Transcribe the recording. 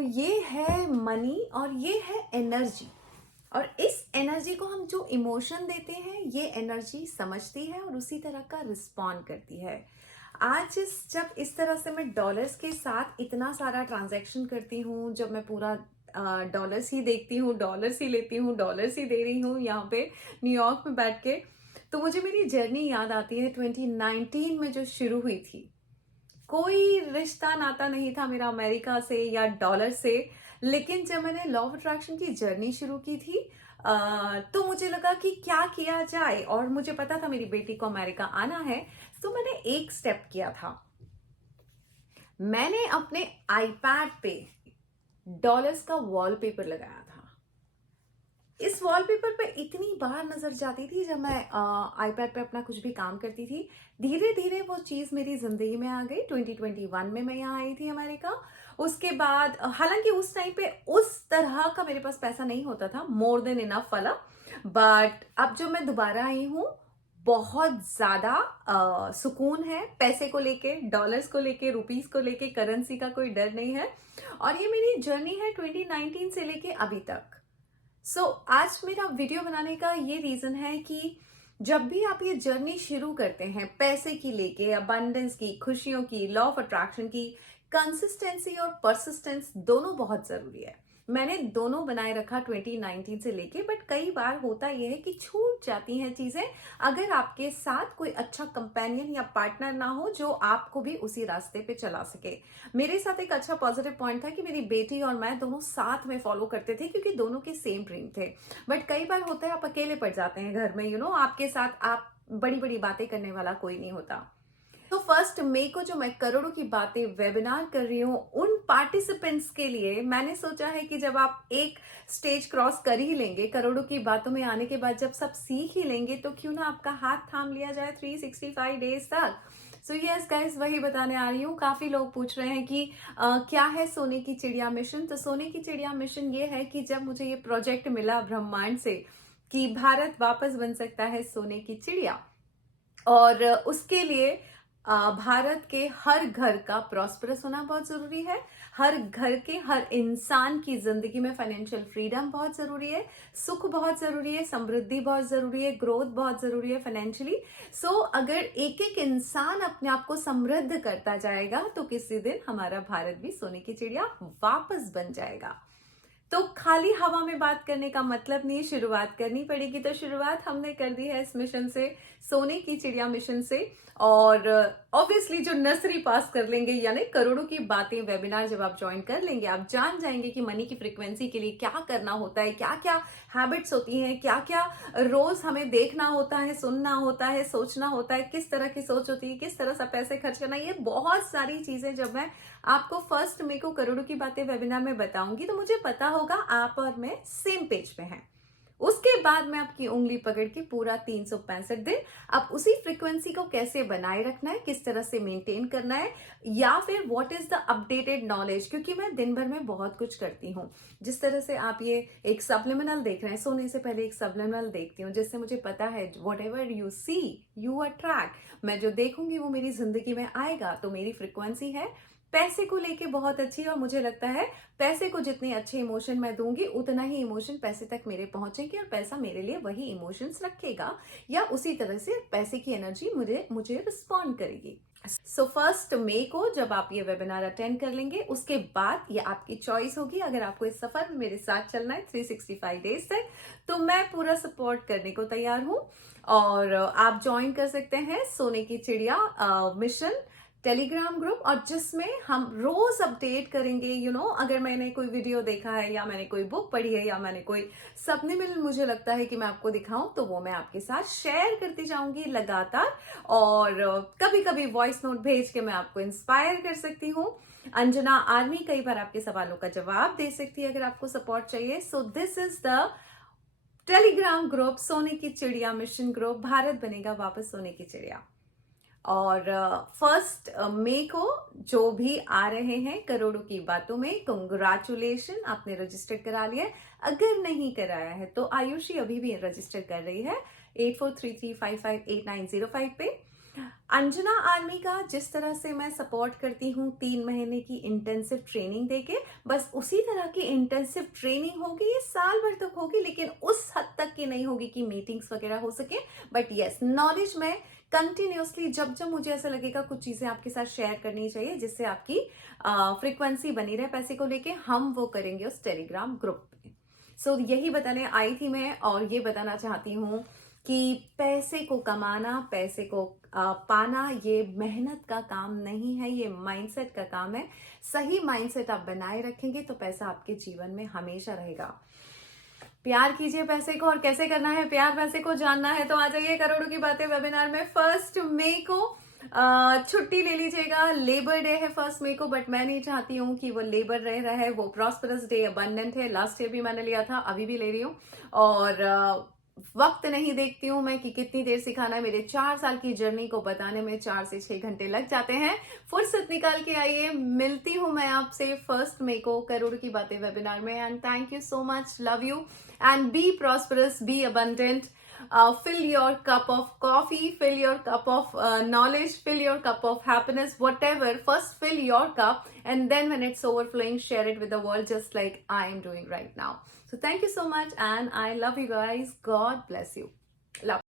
ये है मनी और ये है एनर्जी। और इस एनर्जी को हम जो इमोशन देते हैं ये एनर्जी समझती है और उसी तरह का रिस्पॉन्ड करती है। आज जब इस तरह से मैं डॉलर्स के साथ इतना सारा ट्रांजैक्शन करती हूँ, जब मैं पूरा डॉलर्स ही देखती हूँ, डॉलर्स ही लेती हूँ, डॉलर्स ही दे रही हूँ यहाँ पे न्यूयॉर्क में बैठ के, तो मुझे मेरी जर्नी याद आती है 2019 में जो शुरू हुई थी। कोई रिश्ता नाता नहीं था मेरा अमेरिका से या डॉलर से, लेकिन जब मैंने लॉ ऑफ अट्रैक्शन की जर्नी शुरू की थी तो मुझे लगा कि क्या किया जाए, और मुझे पता था मेरी बेटी को अमेरिका आना है। तो मैंने एक स्टेप किया था। मैंने अपने आईपैड पे डॉलर्स का वॉलपेपर लगाया था। इस वॉलपेपर पे इतनी बार नजर जाती थी जब मैं आईपैड पे अपना कुछ भी काम करती थी। धीरे धीरे वो चीज मेरी जिंदगी में आ गई। 2021 में मैं यहाँ आई थी अमेरिका। उसके बाद हालांकि उस टाइम पे उस तरह का मेरे पास पैसा नहीं होता था, मोर देन इनफ वाला। बट अब जो मैं दोबारा आई हूँ, बहुत ज्यादा सुकून है। पैसे को लेके, डॉलर्स को लेके, रुपीस को लेके, करेंसी का कोई डर नहीं है। और ये मेरी जर्नी है 2019 से लेके अभी तक। आज मेरा वीडियो बनाने का ये रीजन है कि जब भी आप ये जर्नी शुरू करते हैं, पैसे की लेके, अबंडेंस की, खुशियों की, लॉ ऑफ अट्रैक्शन की, कंसिस्टेंसी और परसिस्टेंस दोनों बहुत जरूरी है। मैंने दोनों बनाए रखा 2019 से लेके। बट कई बार होता यह है कि छूट जाती हैं चीजें, अगर आपके साथ कोई अच्छा कंपेनियन या पार्टनर ना हो जो आपको भी उसी रास्ते पे चला सके। मेरे साथ एक अच्छा पॉजिटिव पॉइंट था कि मेरी बेटी और मैं दोनों साथ में फॉलो करते थे, क्योंकि दोनों के सेम ड्रीम थे। बट कई बार होता है आप अकेले पड़ जाते हैं घर में, आपके साथ आप बड़ी बड़ी बातें करने वाला कोई नहीं होता। तो 1 मई को जो मैं करोड़ों की बातें वेबिनार कर रही हूँ, उन पार्टिसिपेंट्स के लिए मैंने सोचा है कि जब आप एक स्टेज क्रॉस कर ही लेंगे, करोड़ों की बातों में आने के बाद जब सब सीख ही लेंगे, तो क्यों ना आपका हाथ थाम लिया जाए 365 डेज तक। सो यस गाइस, वही बताने आ रही हूँ। काफी लोग पूछ रहे हैं कि क्या है सोने की चिड़िया मिशन। तो सोने की चिड़िया मिशन ये है कि जब मुझे ये प्रोजेक्ट मिला ब्रह्मांड से कि भारत वापस बन सकता है सोने की चिड़िया, और उसके लिए भारत के हर घर का प्रॉस्परस होना बहुत जरूरी है। हर घर के हर इंसान की जिंदगी में फाइनेंशियल फ्रीडम बहुत जरूरी है, सुख बहुत जरूरी है, समृद्धि बहुत जरूरी है, ग्रोथ बहुत जरूरी है फाइनेंशियली। अगर एक एक इंसान अपने आप को समृद्ध करता जाएगा तो किसी दिन हमारा भारत भी सोने की चिड़िया वापस बन जाएगा। तो खाली हवा में बात करने का मतलब नहीं, शुरुआत करनी पड़ेगी। तो शुरुआत हमने कर दी है इस मिशन से, सोने की चिड़िया मिशन से। और ऑब्वियसली जो नर्सरी पास कर लेंगे, यानी करोड़ों की बातें वेबिनार जब आप ज्वाइन कर लेंगे, आप जान जाएंगे कि मनी की फ्रीक्वेंसी के लिए क्या करना होता है, क्या क्या हैबिट्स होती हैं, क्या क्या रोज हमें देखना होता है, सुनना होता है, सोचना होता है, किस तरह की सोच होती है, किस तरह से पैसे खर्च करना। ये बहुत सारी चीजें जब मैं आपको 1 मई को करोड़ों की बातें वेबिनार में बताऊंगी, तो मुझे पता होगा आप और मैं सेम पेज पे हैं। उसके बाद मैं आपकी उंगली पकड़ के पूरा 365 दिन अब उसी फ्रीक्वेंसी को कैसे बनाए रखना है, किस तरह से मेंटेन करना है, या फिर what is the updated knowledge. क्योंकि मैं दिन भर में बहुत कुछ करती हूँ। जिस तरह से आप ये एक सप्लीमिनल देख रहे हैं, सोने से पहले एक सप्लीमिनल देखती हूँ, जिससे मुझे पता है whatever you see you attract. मैं जो देखूंगी वो मेरी जिंदगी में आएगा। तो मेरी फ्रीक्वेंसी है पैसे को लेके बहुत अच्छी है, और मुझे लगता है पैसे को जितने अच्छे इमोशन मैं दूंगी, उतना ही इमोशन पैसे तक मेरे पहुंचेंगे, और पैसा मेरे लिए वही इमोशंस रखेगा, या उसी तरह से पैसे की एनर्जी मुझे रिस्पॉन्ड करेगी। 1 मई को जब आप ये वेबिनार अटेंड कर लेंगे, उसके बाद ये आपकी चॉइस होगी। अगर आपको इस सफर में मेरे साथ चलना है 365 डेज तक, तो मैं पूरा सपोर्ट करने को तैयार हूं। और आप ज्वाइन कर सकते हैं सोने की चिड़िया मिशन टेलीग्राम ग्रुप, और जिसमें हम रोज अपडेट करेंगे। अगर मैंने कोई वीडियो देखा है, या मैंने कोई बुक पढ़ी है, या मैंने कोई सप्लीमेंट मुझे लगता है कि मैं आपको दिखाऊं, तो वो मैं आपके साथ शेयर करती जाऊंगी लगातार। और कभी कभी वॉइस नोट भेज के मैं आपको इंस्पायर कर सकती हूँ। अंजना आर्मी कई बार आपके सवालों का जवाब दे सकती है अगर आपको सपोर्ट चाहिए। So this is the Telegram group, सोने की चिड़िया मिशन ग्रुप। भारत बनेगा वापस सोने की चिड़िया। और 1 मई को जो भी आ रहे हैं करोड़ों की बातों में, कंग्रेचुलेशन, आपने रजिस्टर करा लिया है। अगर नहीं कराया है तो आयुषी अभी भी रजिस्टर कर रही है 8433558905 पे। अंजना आर्मी का जिस तरह से मैं सपोर्ट करती हूँ 3 महीने की इंटेंसिव ट्रेनिंग देके, बस उसी तरह की इंटेंसिव ट्रेनिंग होगी, ये साल भर तक होगी, लेकिन उस हद तक की नहीं होगी कि मीटिंग्स वगैरह हो सके। बट यस, नॉलेज में कंटिन्यूसली जब जब मुझे ऐसा लगेगा कुछ चीजें आपके साथ शेयर करनी चाहिए जिससे आपकी फ्रिक्वेंसी बनी रहे पैसे को लेके, हम वो करेंगे उस टेलीग्राम ग्रुप पे। सो यही बताने आई थी मैं, और ये बताना चाहती हूँ कि पैसे को कमाना, पैसे को पाना, ये मेहनत का काम नहीं है, ये माइंडसेट का काम है। सही माइंडसेट आप बनाए रखेंगे तो पैसा आपके जीवन में हमेशा रहेगा। प्यार कीजिए पैसे को, और कैसे करना है प्यार पैसे को जानना है तो आ जाइए करोड़ों की बातें वेबिनार में 1 मई को। छुट्टी ले लीजिएगा, लेबर डे है 1 मई को, बट मैं नहीं चाहती हूँ कि वो लेबर डे रहे, वो प्रॉस्परस डे, अबंडेंट है। लास्ट ईयर भी मैंने लिया था, अभी भी ले रही हूँ। और वक्त नहीं देखती हूँ मैं कि कितनी देर सिखाना है। मेरे 4 साल की जर्नी को बताने में 4 से 6 घंटे लग जाते हैं। फुर्सत निकाल के आइए, मिलती हूँ मैं आपसे 1 मई को करोड़ों की बातें वेबिनार में। And thank you so much, love you and be prosperous, be abundant. Fill your cup of coffee, fill your cup of knowledge, fill your cup of happiness, whatever. First, fill your cup, and then when it's overflowing, share it with the world, just like I am doing right now. So, thank you so much, and I love you guys. God bless you. Love.